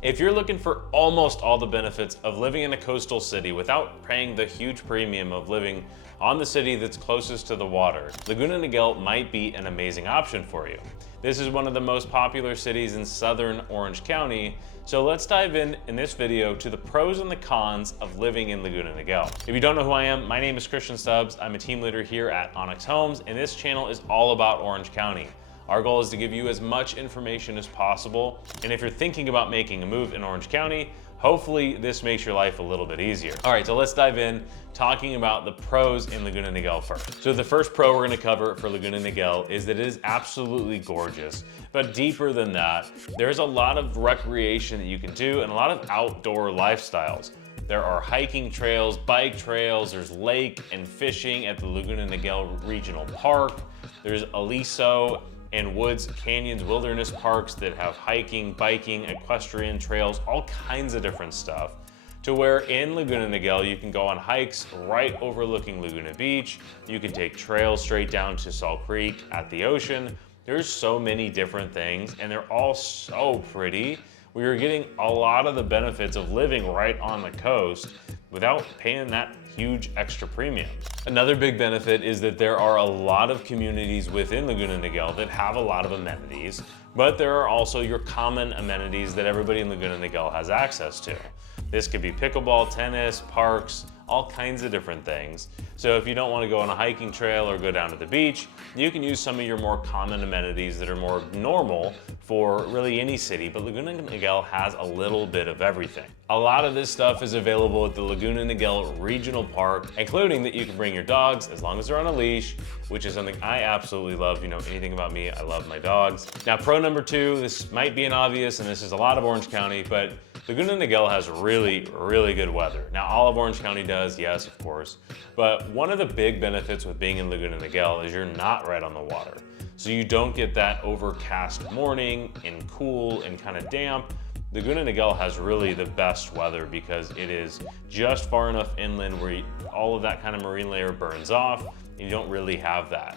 If you're looking for almost all the benefits of living in a coastal city without paying the huge premium of living on the city that's closest to the water, Laguna Niguel might be an amazing option for you. This is one of the most popular cities in southern Orange County, so let's dive in this video to the pros and the cons of living in Laguna Niguel. If you don't know who I am, my name is Christian Stubbs. I'm a team leader here at Onyx Homes, and this channel is all about Orange County. Our goal is to give you as much information as possible, and if you're thinking about making a move in Orange County, hopefully this makes your life a little bit easier. All right, so let's dive in talking about the pros in Laguna Niguel first. So the first pro we're gonna cover for Laguna Niguel is that it is absolutely gorgeous. But deeper than that, there's a lot of recreation that you can do and a lot of outdoor lifestyles. There are hiking trails, bike trails, there's lake and fishing at the Laguna Niguel Regional Park. There's Aliso and woods, canyons, wilderness parks that have hiking, biking, equestrian trails, all kinds of different stuff. To where in Laguna Niguel, you can go on hikes right overlooking Laguna Beach. You can take trails straight down to Salt Creek at the ocean. There's so many different things and they're all so pretty. We are getting a lot of the benefits of living right on the coast without paying that huge extra premium. Another big benefit is that there are a lot of communities within Laguna Niguel that have a lot of amenities, but there are also your common amenities that everybody in Laguna Niguel has access to. This could be pickleball, tennis, parks, all kinds of different things. So if you don't want to go on a hiking trail or go down to the beach, you can use some of your more common amenities that are more normal for really any city, but Laguna Niguel has a little bit of everything. A lot of this stuff is available at the Laguna Niguel Regional Park, including that you can bring your dogs as long as they're on a leash, which is something I absolutely love. You know anything about me, I love my dogs. Now, pro number two, this might be an obvious, and this is a lot of Orange County, but Laguna Niguel has really good weather. Now, all of Orange County does, yes, of course, but one of the big benefits with being in Laguna Niguel is you're not right on the water. So you don't get that overcast morning and cool and kind of damp. Laguna Niguel has really the best weather because it is just far enough inland where all of that kind of marine layer burns off, and you don't really have that.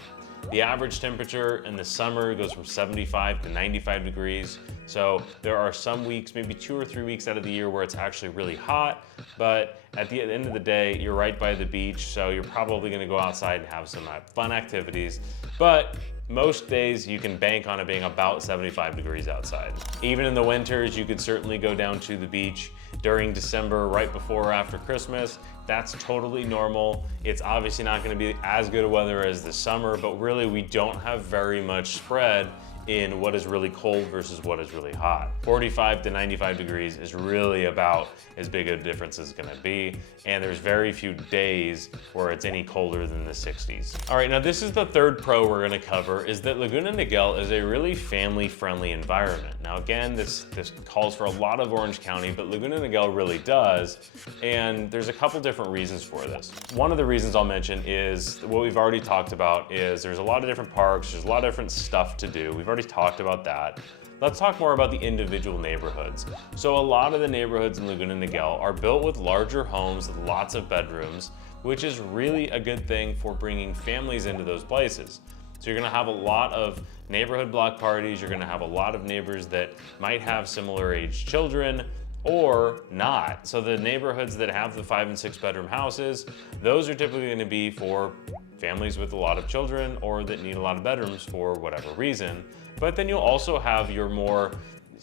The average temperature in the summer goes from 75 to 95 degrees. So there are some weeks, maybe 2 or 3 weeks out of the year where it's actually really hot, but at the end of the day, you're right by the beach, so you're probably gonna go outside and have some fun activities. But most days you can bank on it being about 75 degrees outside. Even in the winters, you could certainly go down to the beach during December, right before or after Christmas. That's totally normal. It's obviously not gonna be as good a weather as the summer, but really we don't have very much spread in what is really cold versus what is really hot. 45 to 95 degrees is really about as big a difference as it's gonna be, and there's very few days where it's any colder than the 60s. All right, now this is the third pro we're gonna cover, is that Laguna Niguel is a really family-friendly environment. Now again, this calls for a lot of Orange County, but Laguna Niguel really does, and there's a couple different reasons for this. One of the reasons I'll mention is what we've already talked about is there's a lot of different parks, there's a lot of different stuff to do. We've already talked about that. Let's talk more about the individual neighborhoods. So a lot of the neighborhoods in Laguna Niguel are built with larger homes with lots of bedrooms, which is really a good thing for bringing families into those places. So you're gonna have a lot of neighborhood block parties, you're gonna have a lot of neighbors that might have similar age children or not. So the neighborhoods that have the 5 and 6 bedroom houses, those are typically gonna be for families with a lot of children or that need a lot of bedrooms for whatever reason. But then you'll also have your more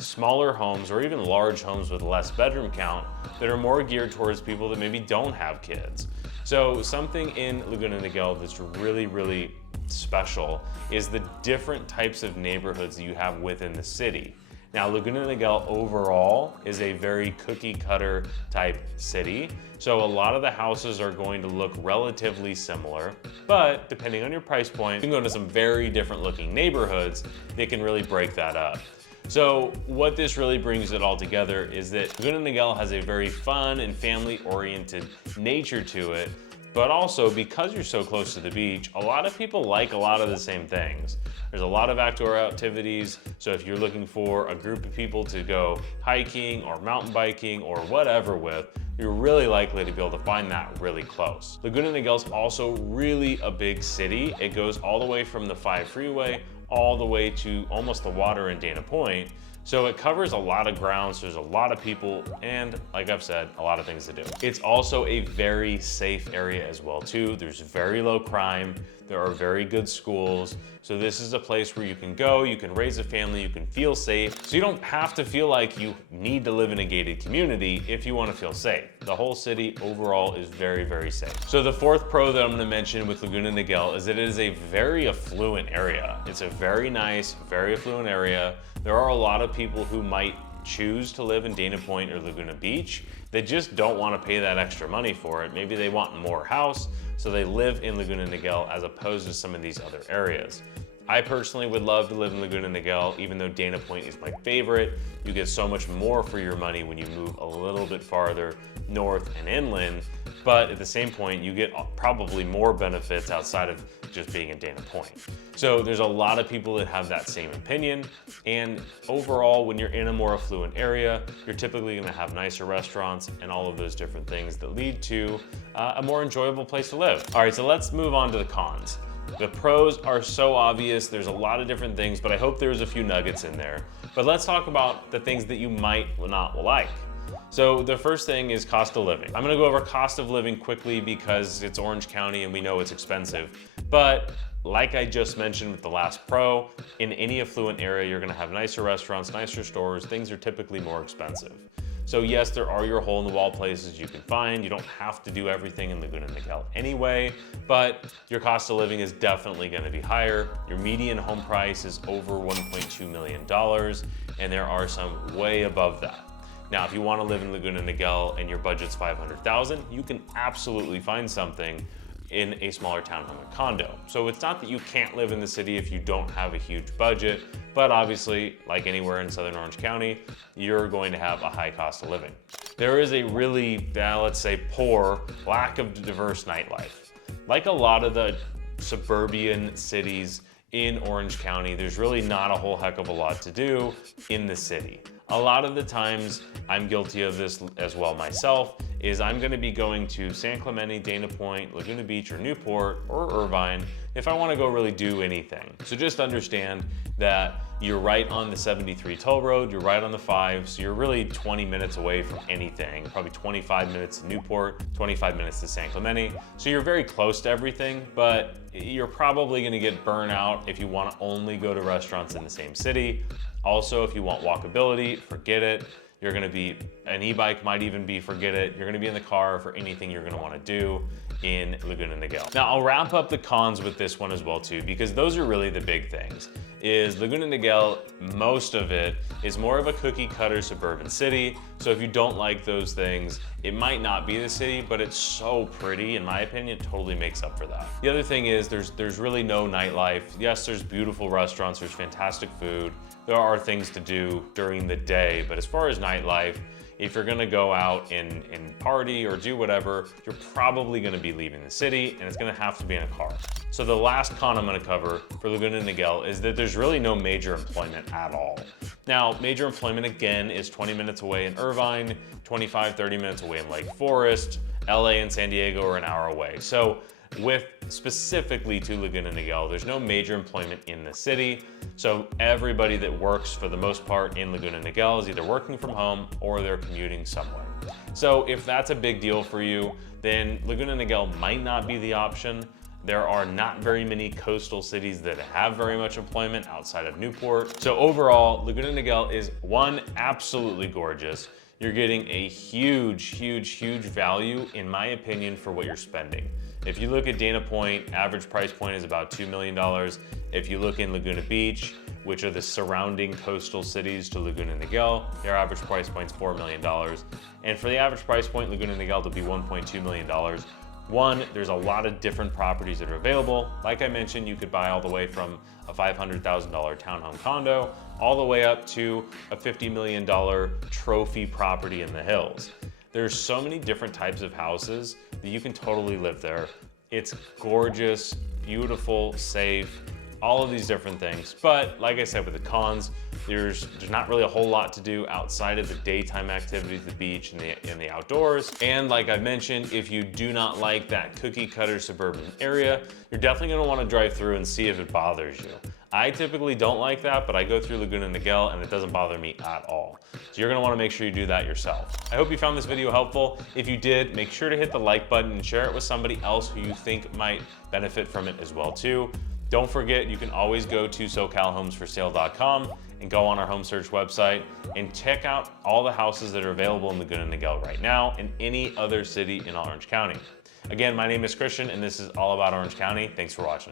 smaller homes or even large homes with less bedroom count that are more geared towards people that maybe don't have kids. So something in Laguna Niguel that's really special is the different types of neighborhoods that you have within the city. Now, Laguna Niguel overall is a very cookie cutter type city. So a lot of the houses are going to look relatively similar, but depending on your price point, you can go to some very different looking neighborhoods that can really break that up. So what this really brings it all together is that Laguna Niguel has a very fun and family oriented nature to it, but also because you're so close to the beach, a lot of people like a lot of the same things. There's a lot of outdoor activities, so if you're looking for a group of people to go hiking or mountain biking or whatever with, you're really likely to be able to find that really close. Laguna Niguel is also really a big city. It goes all the way from the 5 freeway all the way to almost the water in Dana Point. So it covers a lot of ground, so there's a lot of people, and like I've said, a lot of things to do. It's also a very safe area as well too. There's very low crime, there are very good schools. So this is a place where you can go, you can raise a family, you can feel safe. So you don't have to feel like you need to live in a gated community if you want to feel safe. The whole city overall is very, very safe. So the fourth pro that I'm going to mention with Laguna Niguel is that it is a very affluent area. It's a very nice, very affluent area. There are a lot of people who might choose to live in Dana Point or Laguna Beach. They just don't want to pay that extra money for it. Maybe they want more house, so they live in Laguna Niguel as opposed to some of these other areas. I personally would love to live in Laguna Niguel, even though Dana Point is my favorite. You get so much more for your money when you move a little bit farther north and inland, but at the same point, you get probably more benefits outside of just being in Dana Point. So there's a lot of people that have that same opinion, and overall, when you're in a more affluent area, you're typically gonna have nicer restaurants and all of those different things that lead to a more enjoyable place to live. All right, so let's move on to the cons. The pros are so obvious, there's a lot of different things, but I hope there's a few nuggets in there. But let's talk about the things that you might not like. So the first thing is cost of living. I'm gonna go over cost of living quickly because it's Orange County and we know it's expensive. But like I just mentioned with the last pro, in any affluent area, you're gonna have nicer restaurants, nicer stores, things are typically more expensive. So yes, there are your hole-in-the-wall places you can find. You don't have to do everything in Laguna Niguel anyway, but your cost of living is definitely gonna be higher. Your median home price is over $1.2 million, and there are some way above that. Now, if you wanna live in Laguna Niguel and your budget's $500,000, you can absolutely find something in a smaller townhome and condo. So it's not that you can't live in the city if you don't have a huge budget, but obviously, like anywhere in Southern Orange County, you're going to have a high cost of living. There is a really, let's say, poor, lack of diverse nightlife. Like a lot of the suburban cities in Orange County, there's really not a whole heck of a lot to do in the city. A lot of the times, I'm guilty of this as well myself, is I'm gonna be going to San Clemente, Dana Point, Laguna Beach, or Newport, or Irvine if I wanna go really do anything. So just understand that you're right on the 73 toll road, you're right on the 5, so you're really 20 minutes away from anything, probably 25 minutes to Newport, 25 minutes to San Clemente. So you're very close to everything, but you're probably gonna get burnt out if you wanna only go to restaurants in the same city. Also, if you want walkability, forget it. You're gonna be, an e-bike might even be, forget it. You're gonna be in the car for anything you're gonna wanna do in Laguna Niguel. Now, I'll wrap up the cons with this one as well too, because those are really the big things. Is Laguna Niguel, most of it is more of a cookie cutter suburban city. So if you don't like those things, it might not be the city, but it's so pretty, in my opinion, it totally makes up for that. The other thing is there's really no nightlife. Yes, there's beautiful restaurants, there's fantastic food. There are things to do during the day, but as far as nightlife, if you're gonna go out and party or do whatever, you're probably gonna be leaving the city and it's gonna have to be in a car. So the last con I'm gonna cover for Laguna Niguel is that there's really no major employment at all. Now, major employment again is 20 minutes away in Irvine, 25, 30 minutes away in Lake Forest, LA and San Diego are an hour away. So with specifically to Laguna Niguel, there's no major employment in the city. So everybody that works for the most part in Laguna Niguel is either working from home or they're commuting somewhere. So if that's a big deal for you, then Laguna Niguel might not be the option. There are not very many coastal cities that have very much employment outside of Newport. So overall, Laguna Niguel is one, absolutely gorgeous. You're getting a huge, huge, huge value, in my opinion, for what you're spending. If you look at Dana Point, average price point is about $2 million. If you look in Laguna Beach, which are the surrounding coastal cities to Laguna Niguel, their average price point is $4 million. And for the average price point, Laguna Niguel to be $1.2 million. One, there's a lot of different properties that are available. Like I mentioned, you could buy all the way from a $500,000 townhome condo all the way up to a $50 million trophy property in the hills. There's so many different types of houses that you can totally live there. It's gorgeous, beautiful, safe, all of these different things. But like I said, with the cons, there's not really a whole lot to do outside of the daytime activities, the beach and the outdoors. And like I mentioned, if you do not like that cookie cutter suburban area, you're definitely gonna wanna drive through and see if it bothers you. I typically don't like that, but I go through Laguna Niguel and it doesn't bother me at all. So you're gonna wanna make sure you do that yourself. I hope you found this video helpful. If you did, make sure to hit the like button and share it with somebody else who you think might benefit from it as well too. Don't forget, you can always go to SoCalHomesForSale.com and go on our home search website and check out all the houses that are available in Laguna Niguel right now and any other city in Orange County. Again, my name is Christian and this is all about Orange County. Thanks for watching.